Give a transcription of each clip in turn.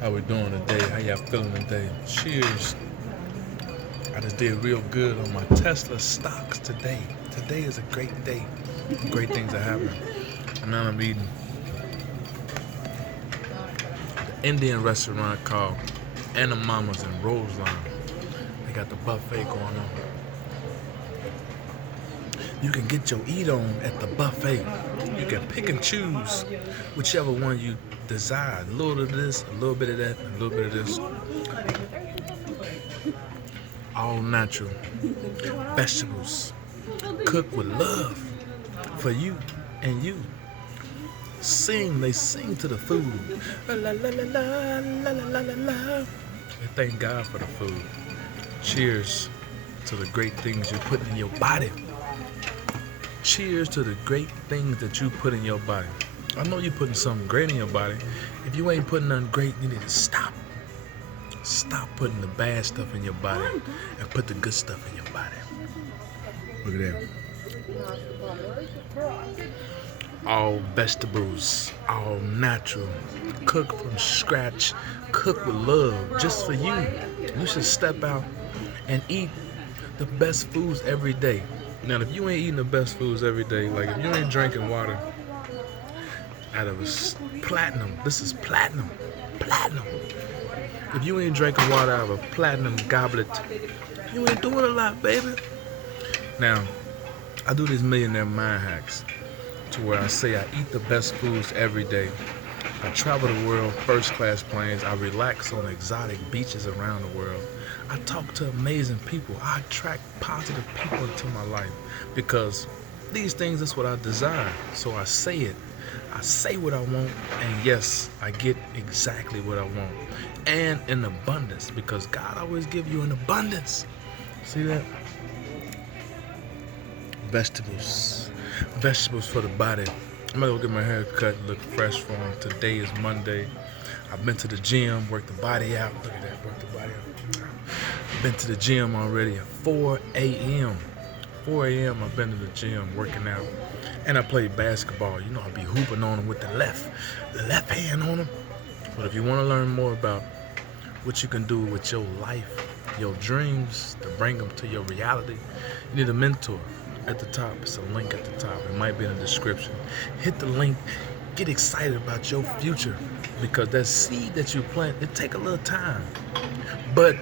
How we doing today? How y'all feeling today? Cheers. I just did real good on my Tesla stocks today. Today is a great day. Great things are happening. And now I'm eating the Indian restaurant called Anna Mama's in Roseline. They got the buffet going on. You can get your eat on at the buffet. You can pick and choose whichever one you desire. A little of this, a little bit of that, a little bit of this. All natural vegetables, cooked with love for you and you. They sing to the food. La la la la la la la la la. They thank God for the food. Cheers to the great things you put in your body. Cheers to the great things that you put in your body. I know you're putting something great in your body. If you ain't putting nothing great, you need to stop. Stop putting the bad stuff in your body and put the good stuff in your body. Look at that. All vegetables, all natural, cooked from scratch, cooked with love, just for you. You should step out and eat the best foods every day. Now, if you ain't eating the best foods every day, like if you ain't drinking water out of a platinum, this is platinum. If you ain't drinking water out of a platinum goblet, you ain't doing a lot, baby. Now, I do these Millionaire Mind hacks to where I say I eat the best foods every day. I travel the world, first class planes. I relax on exotic beaches around the world. I talk to amazing people. I attract positive people into my life because these things is what I desire. So I say it. I say what I want, and yes, I get exactly what I want. And in abundance, because God always gives you an abundance. See that? Vegetables for the body. I'm gonna go get my hair cut, look fresh for them. Today is Monday. I've been to the gym, worked the body out. Look at that, worked the body out. Been to the gym already at 4 a.m. 4 a.m. I've been to the gym working out. And I play basketball. You know, I'll be hooping on them with the left hand on them. But if you want to learn more about what you can do with your life, your dreams, to bring them to your reality, you need a mentor. At the top, it's a link at the top. It might be in the description. Hit the link. Get excited about your future, because that seed that you plant, it take a little time. But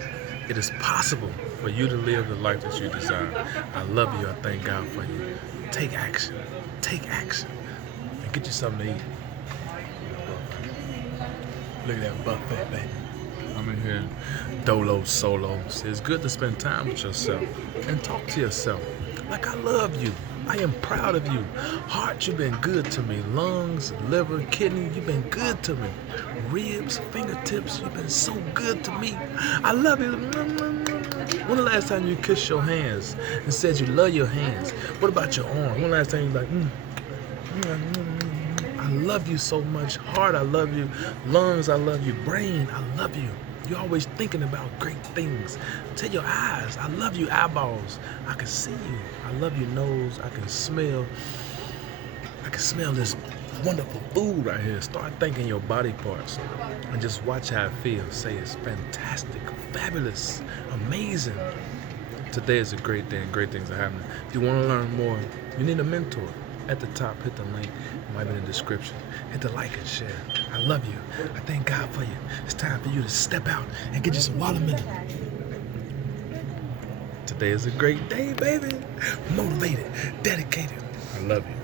it is possible for you to live the life that you desire. I love you. I thank God for you. Take action. Take action. And get you something to eat. Look at that buffet, baby. I'm in here dolo solo. See, it's good to spend time with yourself and talk to yourself. Like, I love you. I am proud of you. Heart, you've been good to me. Lungs, liver, kidney, you've been good to me. Ribs, fingertips, you've been so good to me. I love you. When the last time you kissed your hands and said you love your hands? What about your arm? When the last time you like, I love you so much. Heart, I love you. Lungs, I love you. Brain, I love you. You're always thinking about great things. Tell your eyes, I love you. Eyeballs, I can see you. I love your nose. I can smell this wonderful food right here. Start thinking your body parts and just watch how it feels. Say it's fantastic, fabulous, amazing. Today is a great day and great things are happening. If you want to learn more, you need a mentor. At the top, hit the link. It might be in the description. Hit the like and share. I love you. I thank God for you. It's time for you to step out and get you some watermelon. Today is a great day, baby. Motivated, dedicated. I love you.